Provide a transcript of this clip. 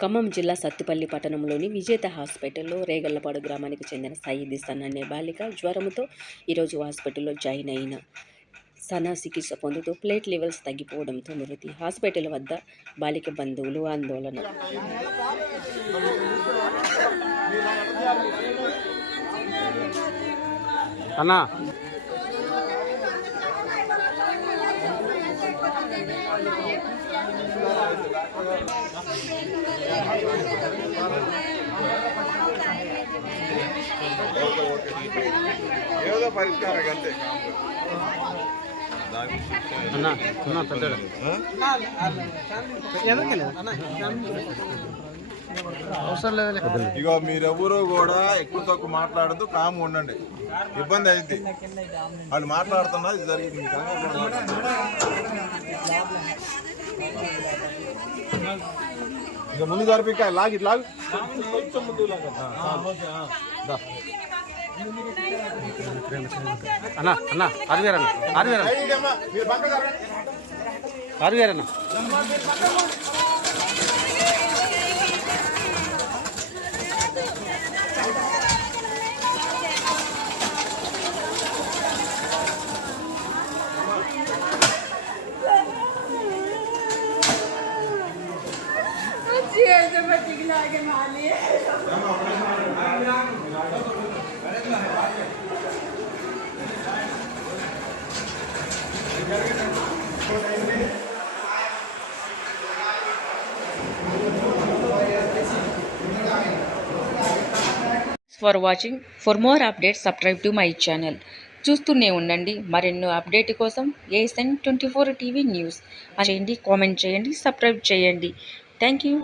ఖమ్మం జిల్లా సత్తుపల్లి పట్టణంలోని విజేత హాస్పిటల్లో రేగళ్లపాడు గ్రామానికి చెందిన సయీద్ సన్ అనే బాలిక జ్వరంతో ఈరోజు హాస్పిటల్లో జాయిన్ అయిన సనా చికిత్స పొందుతూ ప్లేట్ లెవెల్స్ తగ్గిపోవడంతో మృతి. హాస్పిటల్ వద్ద బాలిక బంధువులు ఆందోళన. అన్నా ఏదో పరిష్కారం అంతే. అన్నా అన్నా పెద్దగా ఇగో మీరెవరూ కూడా ఎక్కువ తక్కువ మాట్లాడద్దు, కామ్ ఉండండి. ఇబ్బంది అయింది, వాళ్ళు మాట్లాడుతున్నారు, ఇది జరిగింది. ఇక ముందు జరిపిక లాగి లాగు అన్నా అన్నా ఆరువేరన్నా ఆరువేరన్నా ఆరువేరన్నా for watching. For more updates subscribe to my channel. చూస్తూనే ఉండండి మరెన్నో అప్డేట్ కోసం ASN24 టీవీ న్యూస్. చేయండి, కామెంట్ చేయండి, సబ్స్క్రైబ్ చేయండి. Thank you.